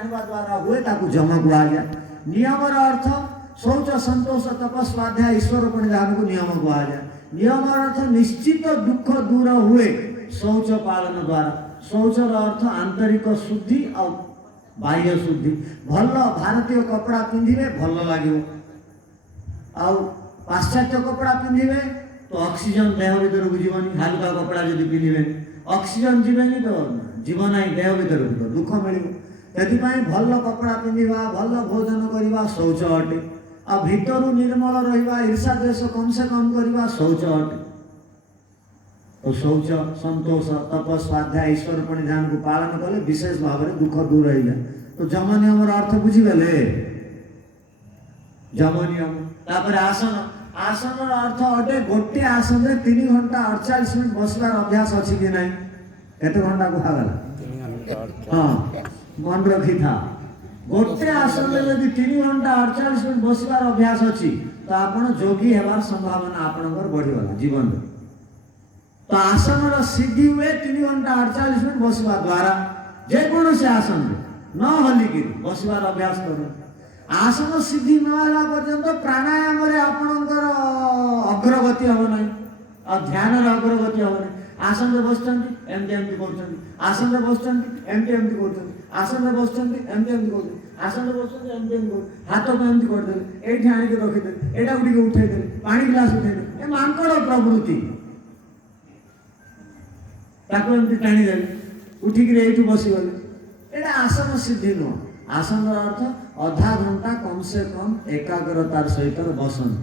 जानिबा द्वारा हुए ताकू जम कुआ जाए। नियमर अर्थ शौच संतोष तप स्वाध्याय ईश्वर प्रणिधान को नियम कुआ जाए। नियमर अर्थ निश्चित दुख दूर हुए शौच पालन द्वारा। शौचर अर्थ आंतरिक शुद्धि और बाह्य शुद्धि। भल भारतीय कपड़ा पिंधिबे भल लागिबो, आउ पाश्चात्य कपड़ा पिंधिबे तो ऑक्सीजन देह भीतर को जीवनी। हल्का कपड़ा जदि पिंधिबे ऑक्सीजन जीवेनी तो जीवन आई देह भीतर को दुख मिलिबो। तेथिपाई भल कपड़ा पिंधिबा भल भोजन करिबा शौच अटे। आ भीतर निर्मल रहिबा ईर्षा द्वेष कम से कम करिबा शौच अटे। तो शौच संतोष तप स्वाध्याय ईश्वर प्रणिधान को पालन कले विशेष भाव में दुख दूर हो जाए। तो जम नियम अर्थ बुझीगले। जम नियम तापर आसन। आसन अर्थ अटे गोटे आसन में 3 घंटा 48 मिनट बसवार अभ्यास अच्छी कि नहीं? केते घंटा कहगला? हाँ मन रखी था। गोटे आसन में यदि 3 घंटा 48 मिनट बसवार अभ्यास अच्छी तो आपण जोगी हेबार संभावना आपनकर बढ़ीगला जीवन। तो आसन सिद्धि हुए 3 घंटा 48 मिनट बसवा द्वारा। जेकोसी आसन न हलिकी बसवार अभ्यास करो। आसन सिद्धि न होला पर्यंत प्राणायाम रे आपनकर अग्रगति हो नहीं और ध्यान रे अग्रगति हो नहीं। आसन रे बसचंती एमती एमती करचंती, आसन रे बसचंती एमती एमती करचंती, आसन रे बसचंती एमती एमती करचंती, आसन रे बसचंती एमती एमती कर। हाथ को एमती कर दे, एठी आनी के रखि दे, एटा गुडी के उठै दे, पानी ग्लास उठै दे। ए मांकड़ प्रवृत्ति ताको एमती टाणी दे, उठिक एठू बसी गले। एटा आसन सिद्धि नुह। आसन अर्थ अधा घंटा कम से कम एकाग्रतार सहित बसंत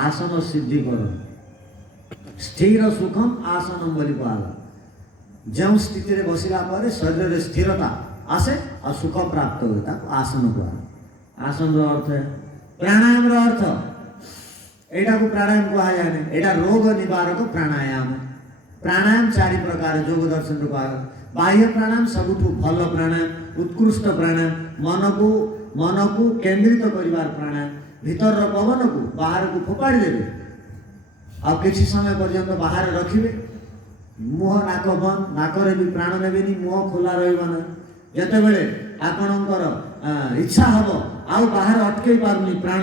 आसन सिद्धि कर। स्थिर सुखम आसनम बोली कहला। जो स्थिति रे बसिला परे शरीर रे स्थिरता आसे और सुख प्राप्त होए ताको आसन कहला। आसन रो अर्थ है प्राणायाम रो अर्थ। एटा को प्राणायाम कहा जाय नै, एटा रोग निवारक प्राणायाम। प्राणायाम 4 प्रकार योग दर्शन रो कहा। बाह्य प्राणायाम सबुठु भल प्राणायाम, उत्कृष्ट प्राणायाम। मन को केंद्रित करिवार प्राणायाम। भीतर रो पवन को बाहर को फोपाड़ी देबे और किसी समय पर्यंत बाहर रखिबे। मुह नाक बंद, नाकरे भी प्राण नेबेनी, मुह खोला रहिबा नै। जते बेले आपनकर इच्छा हबो आउ बाहर अटके पारुनी प्राण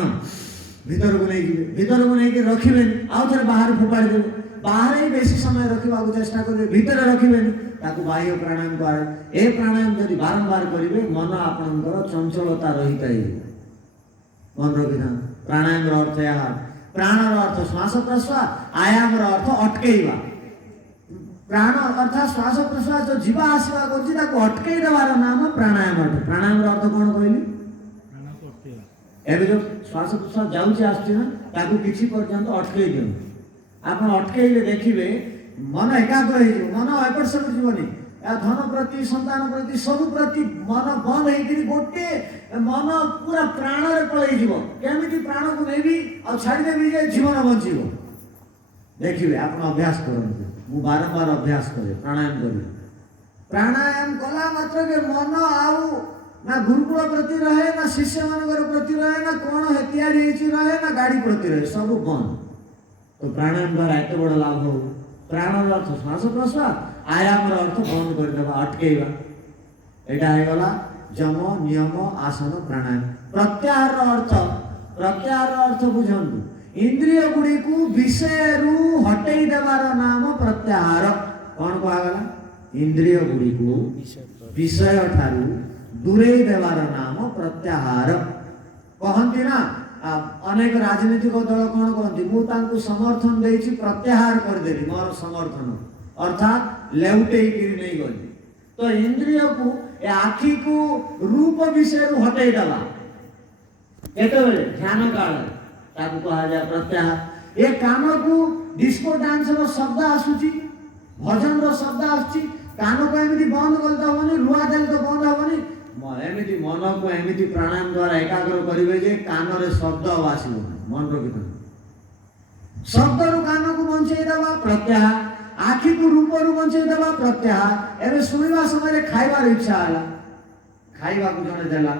भीतर को नहीं जिवे, भीतर को नहीं के रखिबे आउ थरे बाहर फोपाड़ी देबे। बाहर ही बेसी समय रखिबा को चेष्टा करिबे, भीतर रखिबेनी ताकू बाह्य प्राणायाम कहे। ए प्राणायाम यदि बारंबार करिबे मन आपनकर चंचलता रहित है। मन रखिना प्राणायाम रो अर्थ या प्राण रो अर्थ श्वास प्रश्वास, आयाम रो अर्थ अटकेइबा। प्राण अर्थात श्वास प्रश्वास जो जीवा आसीबा करछि ताको अटकेइ देबार नाम प्राणायाम अटे। प्राणायाम रो अर्थ कोन कहली? एबे जो श्वास प्रश्वास जाउछि आछि ना ताको किछि पर्यंत अटकेइ दियो। आपण अटकेइले देखिबे मन एकाग्र हो, मन एपट सेपट जीवनी धन प्रति संतान प्रति सब प्रति मन बंद होकर गोटे मन पूरा प्राण रे पलई जीव। केमिति प्राण को नेबी और छाड़ी देबी जे जीवन बंचिबो। देखिबे आपण अभ्यास करंतु। मु बारंबार अभ्यास करे प्राणायाम करी। प्राणायाम कला मात्र के मन आउ ना गुरुकुल प्रति रहे, ना शिष्य मानकर प्रति रहे, ना कोन हथियारी हेची रहे, ना गाड़ी प्रति रहे, सब बंद। तो प्राणायाम द्वारा एत बड़ लाभ हो। प्राण अर्थ श्वास प्रश्वास, आयाम अर्थ बंद कर देबा अटकेइबा। एटा हे गला जम नियम आसन प्राणायाम। प्रत्याहार अर्थ बुझंतु। इंद्रिय गुडी को विषय रु हटेई देबार नाम प्रत्याहार। कोन कहा गला? इंद्रिय गुडी को विषय ठारू दूरेई देबार नाम प्रत्याहार। कहंती ना अनेक राजनीतिक दल कौन कहती मु तांको समर्थन देछि प्रत्याहार कर देली मोर समर्थन अर्थात लेउटेई किरी नहीं गली। तो इंद्रिय को ए आखी को रूप विषय हटेई दला केते बेले ध्यान काल ताको कहा जाय प्रत्याहार। ए कान को डिस्को डांस रो शब्द आसुची, भजन रो शब्द आसुची, कान को एमिति बंद करता होनी, रुआ देल तो बंद होनी। एमिति मन को एमिति प्राणायाम द्वारा एकाग्र करिवे जे कान रे शब्द आसीबो। मन रखितो शब्द रु कान को बंचेई देबा प्रत्याहार, आखी को रूप रु बंचेई देबा प्रत्याहार। एबे सुनिबा समय खाइबार इच्छा आला, खाइबा को जणे देला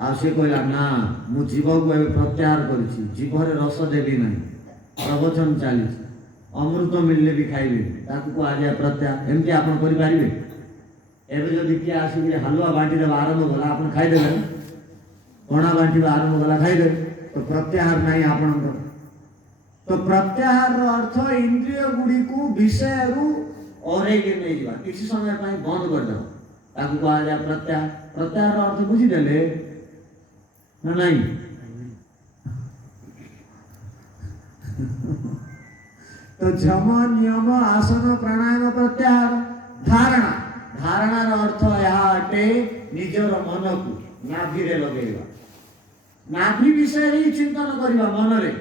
आ से कहला ना मु जीव को एबे प्रत्याहार करिछि, जीव रे रस देबी नहीं, प्रवचन चालिछि, अमृत मिलले भी खाइबे ताकू को आ जाय प्रत्याहार। एमति आपण करि पारिबे? एवं जदि किए आसिक हालुआ बांटी देवा आरंभ कला आप खाईदे पणा बांटी आरंभ कला खाईदे तो प्रत्याहार नहीं आपण तो प्रत्याहार अर्थ इंद्रिय गुड़ी को विषय ओरेगे नहीं जीवा किसी समय बंद कर दो ताकू कहा जाए प्रत्याहार प्रत्याहार अर्थ बुझीदेले ना नहीं तो जम नियम आसन प्राणायाम प्रत्याहार धारणा धारणार अर्थ यहाँ अटे निजर मन को नाभि लगेगा नाभि विषय ही चिंतन करवा मन रे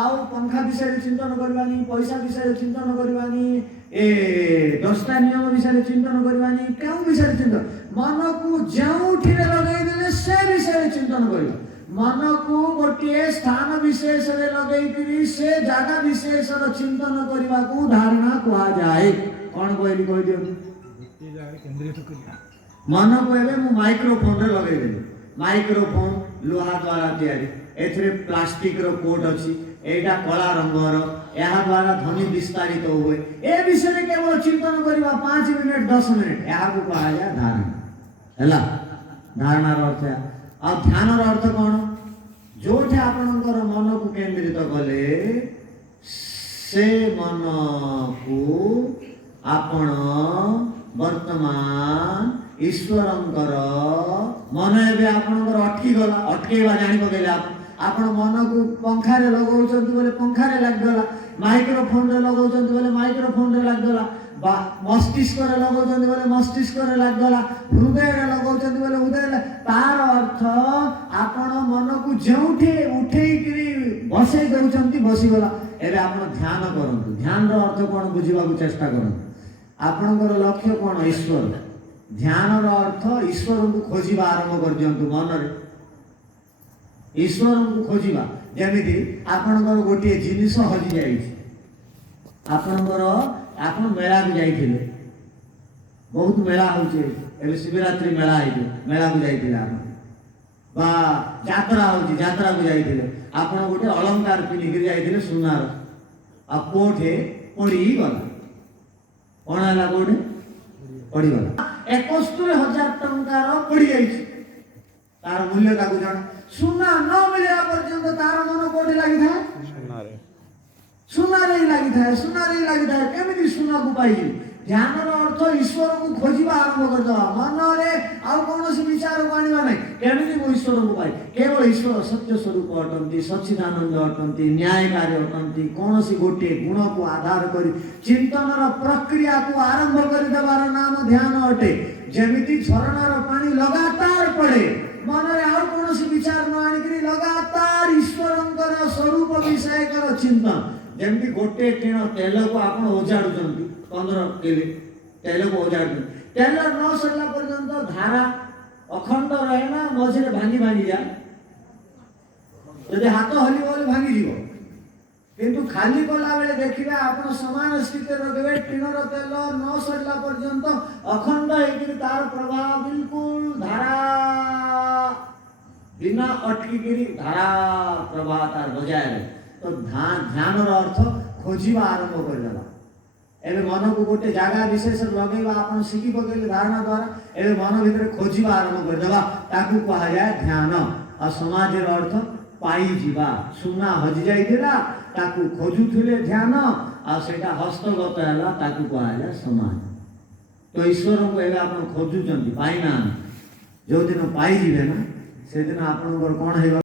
आउ पंखा विषय चिंतन करवानी पैसा विषय चिंतन करवानी ए 10टा नियम विषय चिंतन करवानी क्यों विषय चिंतन मन को जोठी लगे देले से विषय चिंतन करवा मन को गोटे स्थान विशेष रे लगेकरी से जगह विशेष चिंतन करने को धारणा कहा जाए कौन कहली कह दियो मन को एबे मु माइक्रोफोन रे लगे देली माइक्रोफोन लोहा द्वारा तैयारी एथरे प्लास्टिक रो कोट अछि एटा कला रंगर या द्वारा ध्वनि विस्तारित हुए ए विषय केवल चिंतन करवा 5 मिनट 10 मिनट या को कहा जाए धारणा हैला धारणा अर्थ है आ ध्यान अर्थ कौन जो आपणकर मन को केंद्रित कले से मन को आपण वर्तमान ईश्वरंकर मन एवं आपणकर अटकी गला अटकेवा जानी पकेले आपण मन को पंखा रे लगाउछंती बोले पंखा रे लाग गला माइक्रोफोन रे लगाउछंती बोले माइक्रोफोन रे लाग गला मस्तिष्क रे लगाउछंती बोले मस्तिष्क रे लाग गला हृदय रे लगाउछंती बोले हृदय तार अर्थ आपण मन को जोठी उठेई करी बसई दउछंती बसी गला एबे आपण ध्यान करंतु ध्यान रो अर्थ कोन बुझिबा को चेष्टा करंतु आपणकर लक्ष्य कोन ईश्वर ध्यान रो अर्थ ईश्वर को खोजिबा आरंभ कर दियंतु मन रे ईश्वर को खोजिबा जेमिति आपणकर गोटे जिनिस हजि जाईछि आपणकर आपण मेला को जाइथिले बहुत मेला होचे एबे शिवरात्रि मेला आइले मेला को जाइथिले आपण बा यात्रा होची यात्रा को जाइथिले आपण गोटे अलंकार पिनी गिर जाइथिले सुनार आ कोठे पड़ी गला कोन हला कोठे पड़ी गला 71,000 टंकार पड़ी जाइछि तार मूल्य ताकू जान सुना न मिलिया पर्यंत तार मन कोठे लागि था सुना रे लागि था सुना रे लागि था केमिति सुना को पाई ध्यान रो अर्थ ईश्वर को खोजिबा आरंभ कर दवा मन रे आ कोनोसी विचार को आनिबा नै केमिति को ईश्वर को पाई केवल ईश्वर सत्य स्वरूप अटंती सच्चिदानंद अटंती न्यायकारी अटंती कोनोसी गोटे गुण को आधार करी चिंतन रो प्रक्रिया को आरंभ कर देवार नाम ध्यान अटे जेमिति झरना रो पानी लगातार पड़े मन रे आ कोनोसी विचार न आनिकरी लगातार ईश्वरंकर स्वरूप विषय कर चिंतन जेमती गोटे टिण तेल को आपण ओजाडुचंती 15 केले तेल को ओजाडु तेल न सरला पर्यंत धारा अखंड रहे ना मझे भांगी भांगी जा यदि हाथ हली बोले भांगी जीवो किंतु खाली कला बेले देखिबा आपण समान स्थिति रखबे टिणर तेल न सरला पर्यंत अखंड हेकि तार प्रवाह बिल्कुल धारा बिना अटकी गिरी धारा प्रवाह तार बजाय तो ध्यान अर्थ खोजिबा आरंभ कर देला एबे मन को गोटे जगह विशेष लगेबा आपण सिखी पकेले धारणा द्वारा एबे मन भीतर खोजिबा आरंभ कर देबा ताकू कहा जाए ध्यान आ समाज रो अर्थ पाई जीवा सुना हजि जाइथिला ताकू खोजुथिले ध्यान आ सेटा हस्तगत हैला ताकू कहा जाए समाज तो ईश्वर को एबे आपण खोजुचंती पाई ना जो दिन पाई जीवे ना से दिन आपण कोन हे